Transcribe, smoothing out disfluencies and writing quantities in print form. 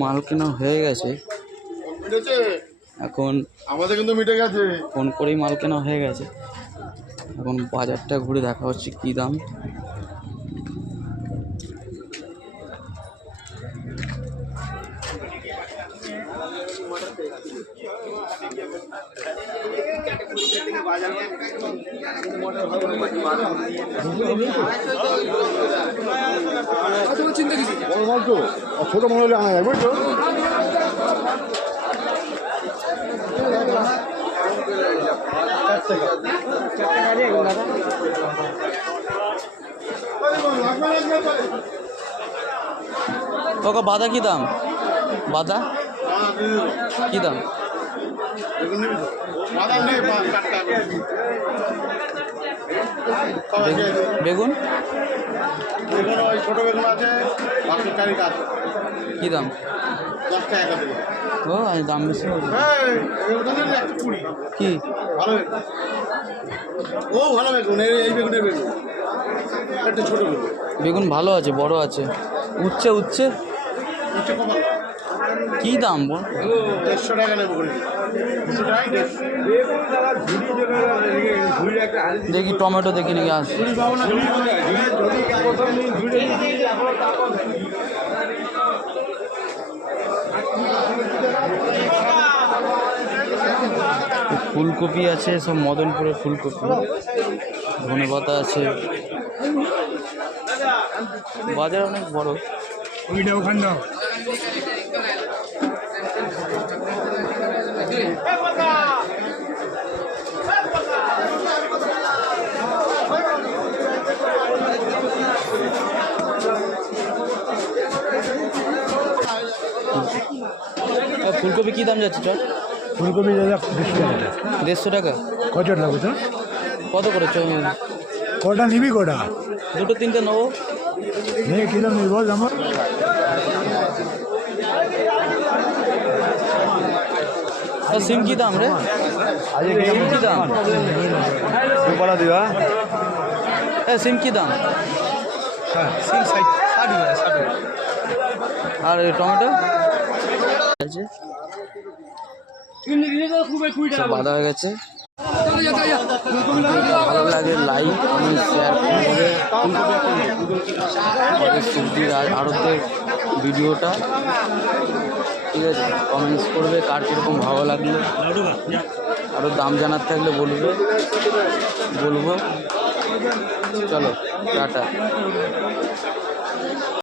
মাল কেনা হয়ে গেছে, এখন আমাদের কিন্তু মিটে গেছে। ফোন করেই মাল কেনা হয়ে গেছে। এখন বাজারটা ঘুরে দেখা হচ্ছে কী দাম। ছোট মনে হলে আনা যাবে তো। ওকে বাদা কী দাম? বাদা কী দাম? বেগুন ছোট বেগুন আছে কী দাম? 10 টাকা। ও দাম বেশি কি? ভালো ও ভালো বেগুন, এই বেগুনের বেগুন একটা ছোট বেগুন। বেগুন ভালো আছে, বড় আছে। উচ্ছে উচ্ছে কি দাম বল? 150 টাকা নেবো করে। দেখি টমেটো দেখি নাকি আসছে। ফুলকপি আছে, সব মদনপুরের ফুলকপি। ধনেপাতা আছে, বাজার অনেক বড়। ফুলকপি কি দাম যাচ্ছে চল? ফুলকপি দাদা 150 টাকা। কত লাগবে তো? কত করে কটা নিবি? কটা? দুটো তিনটে নেবো। নিয়ে কিলো নিবি বল আমার। সিম কি দাম রে? সিম কি দাম? বলা দিবা। সিম কি দাম? আর টমেটো সব বাঁধা হয়ে গেছে। ভালো লাগে লাইক শেয়ার করবে সবজির আড়তের ভিডিওটা, ঠিক আছে? কমেন্টস করবে কার কীরকম ভালো লাগলো, আরও দাম জানার থাকলে বলবো। চলো টাটা।